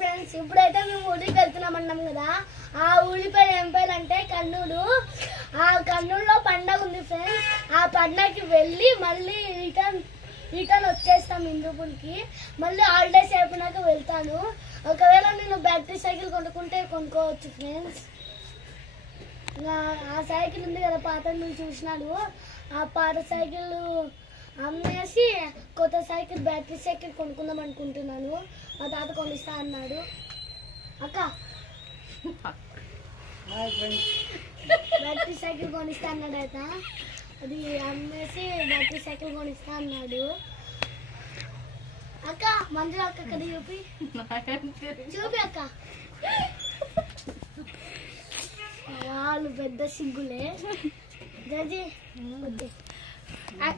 Friends ఇప్పుడైతే మేము ఊరికి వెళ్తున్నామన్నాం కదా. ఆ ఊరిపై ఏం పేరు అంటే కర్నూలు. ఆ కర్నూలులో పండగ ఉంది ఫ్రెండ్స్. ఆ పండగకి వెళ్ళి మళ్ళీ రిటర్న్ వచ్చేస్తాం హిందూపూర్కి. మళ్ళీ హాలిడేస్ అయిపోయినాక వెళ్తాను. ఒకవేళ నేను బ్యాటరీ సైకిల్ కొనుక్కోవచ్చు ఫ్రెండ్స్. ఆ సైకిల్ ఉంది కదా పాత మీరు చూసినాడు. ఆ పాత సైకిల్ అమ్మేసి కొత్త సైకిల్ బ్యాటరీ సైకిల్ కొనుక్కుందాం అనుకుంటున్నాను. మా తాత కొనిస్తా అన్నాడు. అక్క బ్యాటరీ సైకిల్ కొనిస్తా అన్నాడు. అయితే అది అమ్మేసి బ్యాటరీ సైకిల్ కొనిస్తా అన్నాడు. అక్క మంజు అక్క కదా చూపి అక్క. వాళ్ళు పెద్ద సిగ్గులే జడ్జి.